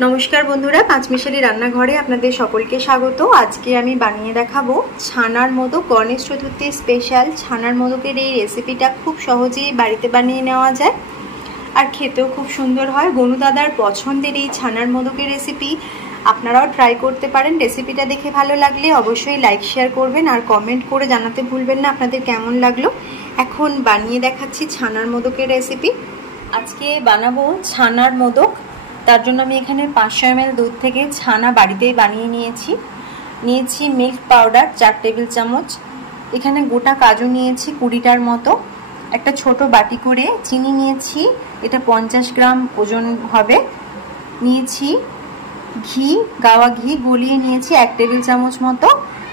नमस्कार बंधुरा पाँचमिशाली रान्नाघरे आपनादेर सकलके स्वागत। आज के आमी बानिये देखाबो छानार मोदक। गणेश चतुर्थी स्पेशल छानार मोदकेर एई रेसिपिटा खूब सहजेई बाड़ीते बानिये नेওয়া যায় और खेतेও खूब सुंदर हय। गनु दादार पछंदेर एई छानार मोदकेर रेसिपि आपनाराও ट्राई करते पारेन। रेसिपिटा देखे भालो लागले अवश्यई लाइक शेयर करबेन और कमेंट करे जानाते भुलबेन ना आपनादेर केमन लागलो। एखन बानिये देखाচ্ছি छानार मोदकेर रेसिपि। आजके बानाबो छानार मोदक। तार जोन्नो आमी एखाने 500 ml दूध थेके छाना बाड़ीतेई बानिये निয়েছি मिल्क पाउडार 4 टेबिल चामच। एखाने गोटा काजू निয়েছি 20टार मतो। একটা ছোট বাটি করে চিনি নিয়েছি, এটা 50 গ্রাম ওজন হবে। নিয়েছি ঘি, গাওয়া ঘি গলিয়ে নিয়েছি 1 টেবিল চামচ মতো।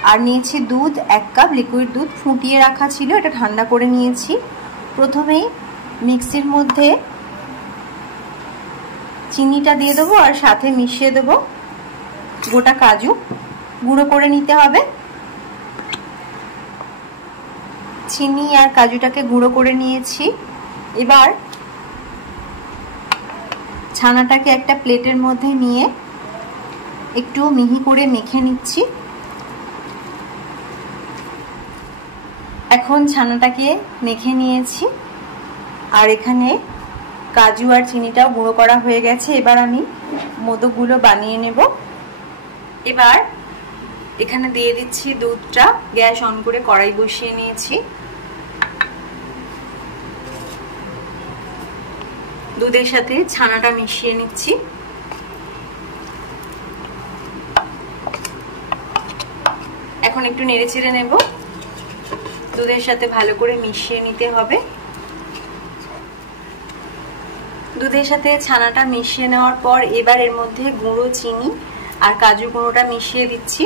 আর নিয়েছি দুধ 1 কাপ লিকুইড দুধ ফুটিয়ে রাখা ছিল, এটা ঠান্ডা করে নিয়েছি। প্রথমেই মিক্সির মধ্যে চিনিটা দিয়ে দেবো আর সাথে মিশিয়ে দেবো গোটা কাজু, গুঁড়ো করে নিতে হবে। চিনি আর কাজুটাকে গুঁড়ো করে নিয়েছি। এবার ছানাটাকে একটা প্লেটের মধ্যে নিয়ে একটু মিহি করে মেখে নিচ্ছি। এখন ছানাটাকে মেখে নিয়েছি আর এখানে কাজু আর চিনিটাও গুঁড়ো করা হয়ে গেছে। এবার আমি মোদকগুলো বানিয়ে নেব। এবার এখানে দিয়ে দিচ্ছি দুধটা। গ্যাস অন করে কড়াই বসিয়ে নিয়েছি। দুধের সাথে ছানাটা মিশিয়ে নিচ্ছি। এখন একটু নেড়েচেড়ে নেব। দুধের সাথে ভালো করে মিশিয়ে নিতে হবে। দুধের সাথে ছানাটা মিশিয়ে নেওয়ার পর এবার এর মধ্যে গুঁড়ো চিনি আর কাজু গুঁড়োটা মিশিয়ে দিচ্ছি।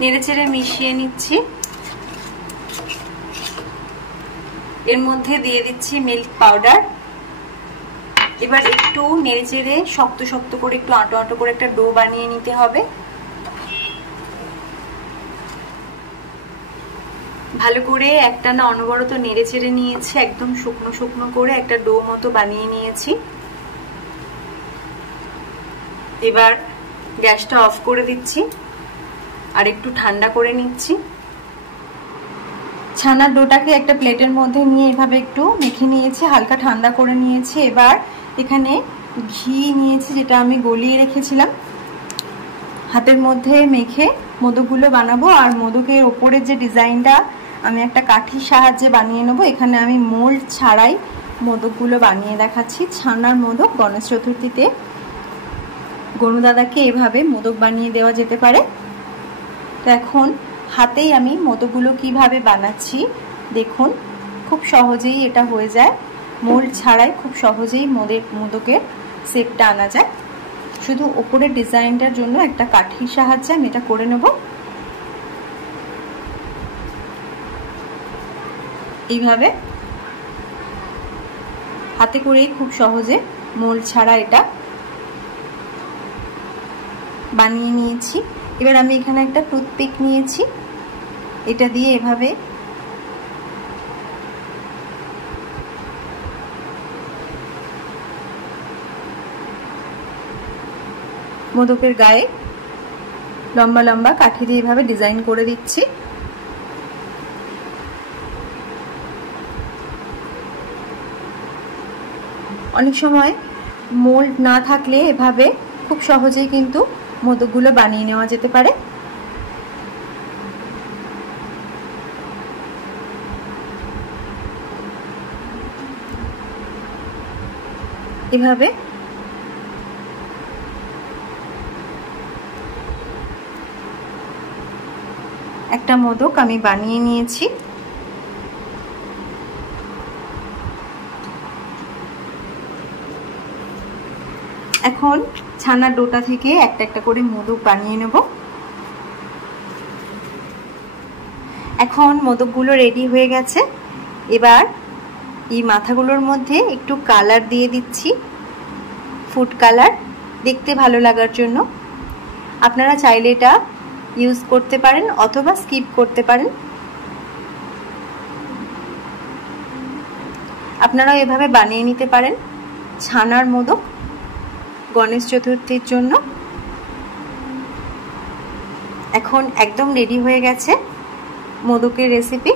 নেড়েচেড়ে মিশিয়ে নিচ্ছি। এর মধ্যে দিয়ে দিচ্ছি মিল্ক পাউডার। এবার একটু নেড়েচেড়ে শক্ত শক্ত করে একটু আঁটো আঁটো করে একটা ডো বানিয়ে নিতে হবে। ভালো করে একটানা অনবরত নেড়েচেড়ে নিয়েছি। একদম শুকনো শুকনো করে একটা ডো মতো বানিয়ে নিয়েছি। এবার গ্যাসটা অফ করে দিচ্ছি আর একটু ঠান্ডা করে নিচ্ছি। ছানার ডোটাকে একটা প্লেটের মধ্যে নিয়ে এভাবে একটু মেখে নিয়েছি, হালকা ঠান্ডা করে নিয়েছি। এবার এখানে ঘি নিয়েছি, যেটা আমি গলিয়ে রেখেছিলাম। হাতের মধ্যে মেখে মোদকগুলো বানাবো। আর মোদকের ওপরের যে ডিজাইনটা আমি একটা কাঠির সাহায্যে বানিয়ে নেব। এখানে আমি মোল্ড ছাড়াই মোদকগুলো বানিয়ে দেখাচ্ছি। ছানার মোদক গণেশ চতুর্থীতে গনু দাদাকে এভাবে মোদক বানিয়ে দেওয়া যেতে পারে। তো এখন হাতেই আমি মোদকগুলো কিভাবে বানাচ্ছি দেখুন। খুব সহজেই এটা হয়ে যায়, মোল্ড ছাড়াই খুব সহজেই মোদকের শেপটা আনা যায়। শুধু ওপরের ডিজাইনটার জন্য একটা কাঠির সাহায্যে আমি এটা করে নেব। এইভাবে হাতে করেই খুব সহজে মোল্ড ছাড়া এটা বানিয়ে নিয়েছি। এবার আমি এখানে একটা টুথপিক নিয়েছি, এটা দিয়ে এভাবে মোদকের গায়ে লম্বা লম্বা কাঠি দিয়ে এভাবে ডিজাইন করে দিচ্ছি। অনেক সময় মোল্ড না থাকলে এভাবে খুব সহজেই কিন্তু মোদকগুলো বানিয়ে নেওয়া যেতে পারে। এভাবে একটা মোদক আমি বানিয়ে নিয়েছি। এখন ছানার ডোটা থেকে একটা একটা করে মোদক বানিয়ে নেব। এখন মোদকগুলো রেডি হয়ে গেছে। এবার এই মাথাগুলোর মধ্যে একটু কালার দিয়ে দিচ্ছি, ফুড কালার, দেখতে ভালো লাগার জন্য। আপনারা চাইলে এটা ইউজ করতে পারেন অথবা স্কিপ করতে পারেন। আপনারাও এভাবে বানিয়ে নিতে পারেন ছানার মোদক গণেশ চতুর্থীর জন্য। এখন একদম রেডি হয়ে গেছে মোদকের রেসিপি।